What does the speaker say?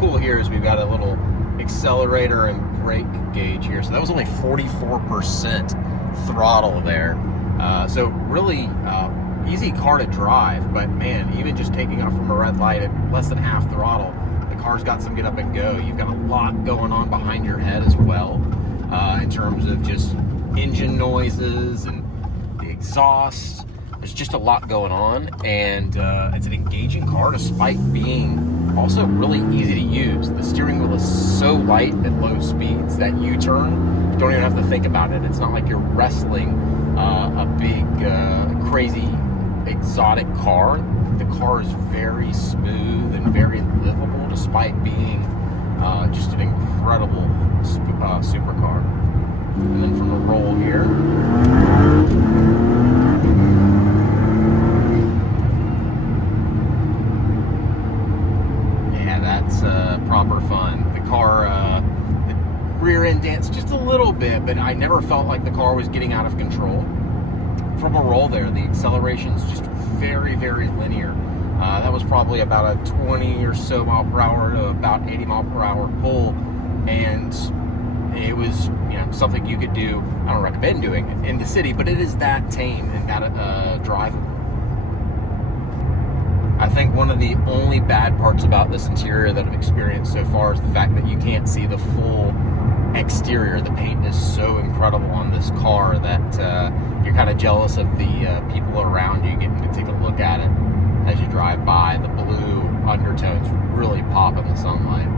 cool here is we've got a little accelerator and brake gauge here. So that was only 44% throttle there. So really easy car to drive, but man, even just taking off from a red light at less than half throttle, the car's got some get up and go. You've got a lot going on behind your head as well, in terms of just engine noises and the exhaust. There's just a lot going on, and it's an engaging car despite being also really easy to use. The steering wheel is so light at low speeds that U-turn, you don't even have to think about it. It's not like you're wrestling a big, crazy, exotic car. The car is very smooth and very livable despite being just an incredible supercar. And then from the roll here, proper fun. The car, the rear end danced just a little bit, but I never felt like the car was getting out of control. From a roll there, the acceleration's just very, very linear. That was probably about a 20 or so mile per hour to about 80 mile per hour pull, and it was, you know, something you could do. I don't recommend doing it in the city, but it is that tame and that drivable. I think one of the only bad parts about this interior that I've experienced so far is the fact that you can't see the full exterior. The paint is so incredible on this car that you're kind of jealous of the people around you getting to take a look at it as you drive by. The blue undertones really pop in the sunlight.